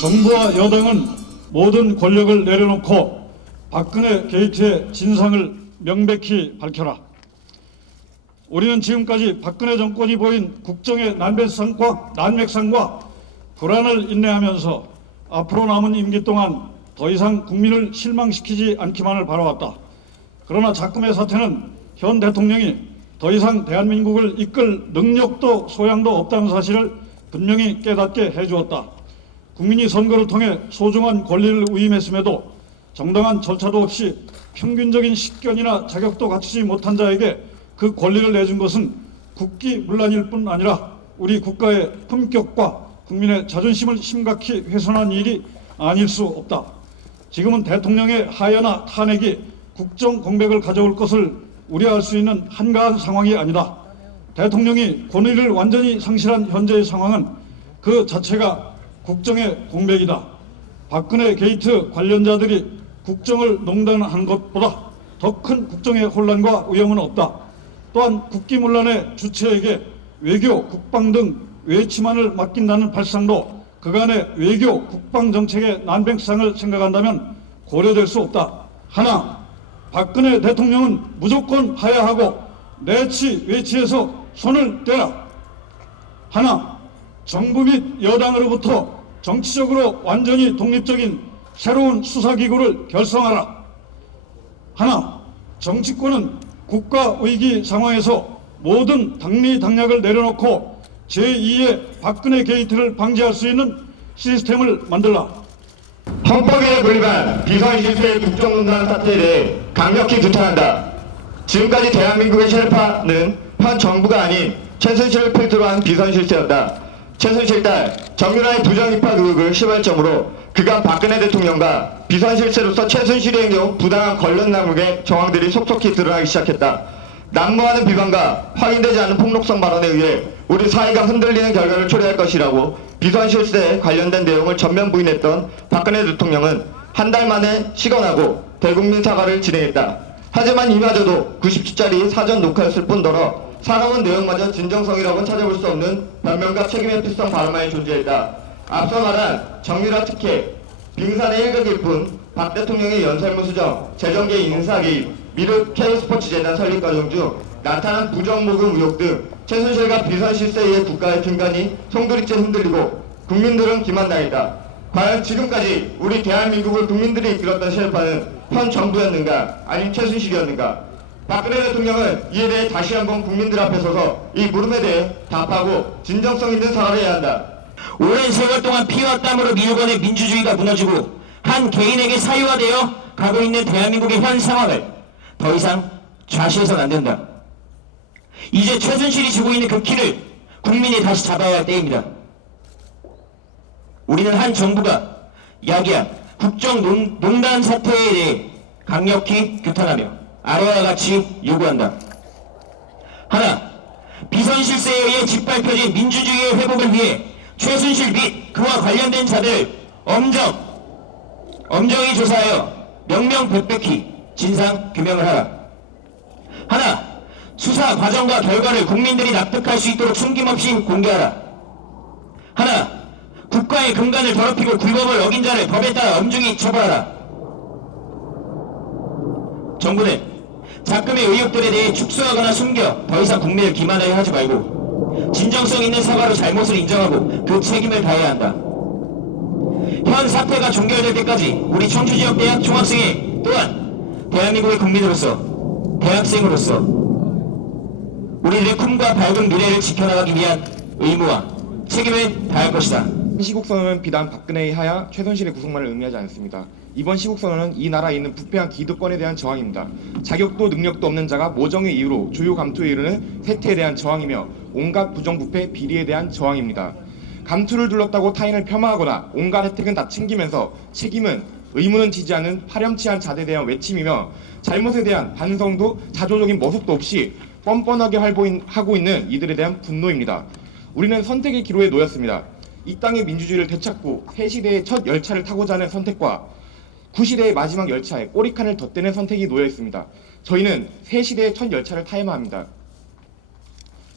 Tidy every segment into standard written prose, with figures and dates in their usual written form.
정부와 여당은 모든 권력을 내려놓고 박근혜 게이트의 진상을 명백히 밝혀라. 우리는 지금까지 박근혜 정권이 보인 국정의 난맥상과 불안을 인내하면서 앞으로 남은 임기 동안 더 이상 국민을 실망시키지 않기만을 바라왔다. 그러나 작금의 사태는 현 대통령이 더 이상 대한민국을 이끌 능력도 소양도 없다는 사실을 분명히 깨닫게 해주었다. 국민이 선거를 통해 소중한 권리를 위임했음에도 정당한 절차도 없이 평균적인 식견이나 자격도 갖추지 못한 자에게 그 권리를 내준 것은 국기문란일 뿐 아니라 우리 국가의 품격과 국민의 자존심을 심각히 훼손한 일이 아닐 수 없다. 지금은 대통령의 하야나 탄핵이 국정 공백을 가져올 것을 우려할 수 있는 한가한 상황이 아니다. 대통령이 권위를 완전히 상실한 현재의 상황은 그 자체가 국정의 공백이다. 박근혜 게이트 관련자들이 국정을 농단한 것보다 더 큰 국정의 혼란과 위험은 없다. 또한 국기문란의 주체에게 외교, 국방 등 외치만을 맡긴다는 발상도 그간의 외교, 국방 정책의 난백상을 생각한다면 고려될 수 없다. 하나, 박근혜 대통령은 무조건 하야하고 내치, 외치에서 손을 떼라. 하나, 정부 및 여당으로부터 정치적으로 완전히 독립적인 새로운 수사기구를 결성하라. 하나, 정치권은 국가위기 상황에서 모든 당리당략을 내려놓고 제2의 박근혜 게이트를 방지할 수 있는 시스템을 만들라. 헌법에 불리한 비선실세 국정농단 사태에 대해 강력히 규탄한다. 지금까지 대한민국의 셰르파는 현 정부가 아닌 최순실을 필두로 한 비선실세였다. 최순실 딸 정유라의 부정입학 의혹을 시발점으로 그간 박근혜 대통령과 비선실세로서 최순실의 행동 부당한 권력 남용의 정황들이 속속히 드러나기 시작했다. 난무하는 비판과 확인되지 않은 폭력성 발언에 의해 우리 사회가 흔들리는 결과를 초래할 것이라고 비선실세에 관련된 내용을 전면 부인했던 박근혜 대통령은 한 달 만에 시건하고 대국민 사과를 진행했다. 하지만 이마저도 90초짜리 사전 녹화였을 뿐더러 사과문 내용마저 진정성이라고는 찾아볼 수 없는 변명과 책임의 필성 발언만이 존재했다. 앞서 말한 정유라 특혜, 빙산의 일각일 뿐 박 대통령의 연설문 수정, 재정계 인사 개입, 미르 K스포츠재단 설립 과정 중 나타난 부정모금 의혹 등 최순실과 비선실세에 의해 국가의 근간이 송두리째 흔들리고 국민들은 기만당했다. 과연 지금까지 우리 대한민국을 국민들이 이끌었던 셰르파는 현 정부였는가 아닌 최순실이었는가? 박근혜 대통령은 이에 대해 다시 한번 국민들 앞에 서서 이 물음에 대해 답하고 진정성 있는 사과를 해야 한다. 오랜 세월 동안 피와 땀으로 밀어낸 민주주의가 무너지고 한 개인에게 사유화되어 가고 있는 대한민국의 현 상황을 더 이상 좌시해서는 안 된다. 이제 최순실이 쥐고 있는 그 키를 국민이 다시 잡아야 할 때입니다. 우리는 한 정부가 야기한 국정농단 사태에 대해 강력히 규탄하며 아래와 같이 요구한다. 하나, 비선실세에 의해 짓밟혀진 민주주의의 회복을 위해 최순실 및 그와 관련된 자들을 엄정히 조사하여 명명백백히 진상 규명을 하라. 하나, 수사 과정과 결과를 국민들이 납득할 수 있도록 숨김없이 공개하라. 하나, 국가의 근간을 더럽히고 불법을 어긴 자를 법에 따라 엄중히 처벌하라. 정부는 작금의 의혹들에 대해 축소하거나 숨겨 더 이상 국민을 기만하게 하지 말고 진정성 있는 사과로 잘못을 인정하고 그 책임을 다해야 한다. 현 사태가 종결될 때까지 우리 청주지역 대학 총학생회 또한 대한민국의 국민으로서 대학생으로서 우리들의 꿈과 밝은 미래를 지켜나가기 위한 의무와 책임을 다할 것이다. 시국선언은 비단 박근혜의 하야, 최순실의 구속만을 의미하지 않습니다. 이번 시국선언은 이 나라에 있는 부패한 기득권에 대한 저항입니다. 자격도 능력도 없는 자가 모정의 이유로 주요 감투에 이르는 세태에 대한 저항이며 온갖 부정부패 비리에 대한 저항입니다. 감투를 둘렀다고 타인을 폄하하거나 온갖 혜택은 다 챙기면서 책임은 의무는 지지 않은 파렴치한 자들에 대한 외침이며 잘못에 대한 반성도 자조적인 모습도 없이 뻔뻔하게 하고 있는 이들에 대한 분노입니다. 우리는 선택의 기로에 놓였습니다. 이 땅의 민주주의를 되찾고 새 시대의 첫 열차를 타고자 하는 선택과 구시대의 마지막 열차에 꼬리칸을 덧대는 선택이 놓여 있습니다. 저희는 새 시대의 첫 열차를 타야만 합니다.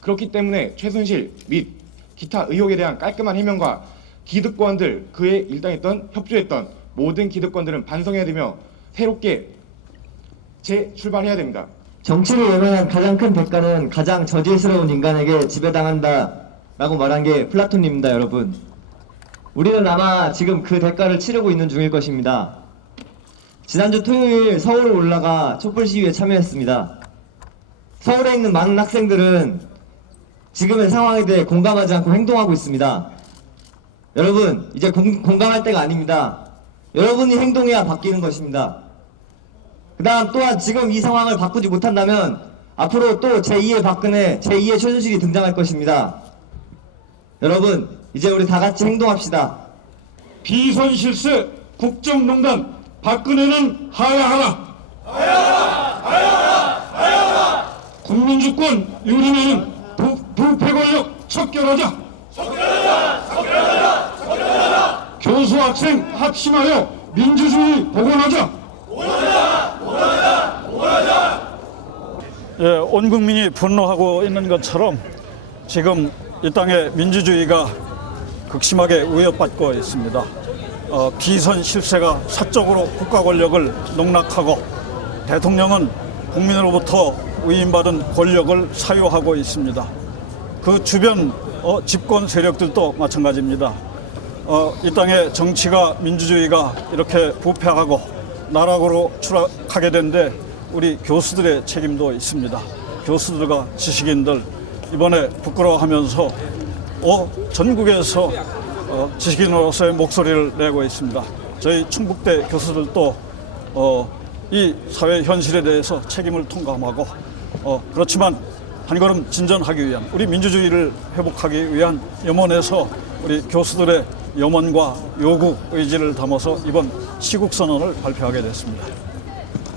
그렇기 때문에 최순실 및 기타 의혹에 대한 깔끔한 해명과 기득권들, 그에 일당했던 협조했던 모든 기득권들은 반성해야 되며 새롭게 재출발해야 됩니다. 정치를 외면한 가장 큰 대가는 가장 저질스러운 인간에게 지배당한다 라고 말한 게 플라톤입니다. 여러분, 우리는 아마 지금 그 대가를 치르고 있는 중일 것입니다. 지난주 토요일 서울 올라가 촛불 시위에 참여했습니다. 서울에 있는 많은 학생들은 지금의 상황에 대해 공감하지 않고 행동하고 있습니다. 여러분, 이제 공감할 때가 아닙니다. 여러분이 행동해야 바뀌는 것입니다. 그 다음 또한 지금 이 상황을 바꾸지 못한다면 앞으로 또 제2의 박근혜, 제2의 최순실이 등장할 것입니다. 여러분, 이제 우리 다 같이 행동합시다. 비선 실세 국정농단 박근혜는 하야하라. 하야하라. 국민주권 유린하는 부패 권력 척결하자. 교수 학생 합심하여 민주주의 복원하자. 예, 온 국민이 분노하고 있는 것처럼 지금 이 땅의 민주주의가 극심하게 위협받고 있습니다. 비선 실세가 사적으로 국가 권력을 농락하고 대통령은 국민으로부터 위임받은 권력을 사유하고 있습니다. 그 주변 집권 세력들도 마찬가지입니다. 이 땅의 정치가 민주주의가 이렇게 부패하고 나락으로 추락하게 된데 우리 교수들의 책임도 있습니다. 교수들과 지식인들 이번에 부끄러워하면서 전국에서 지식인으로서의 목소리를 내고 있습니다. 저희 충북대 교수들도 이 사회 현실에 대해서 책임을 통감하고 그렇지만 한 걸음 진전하기 위한 우리 민주주의를 회복하기 위한 염원에서 우리 교수들의 염원과 요구 의지를 담아서 이번 시국선언을 발표하게 됐습니다.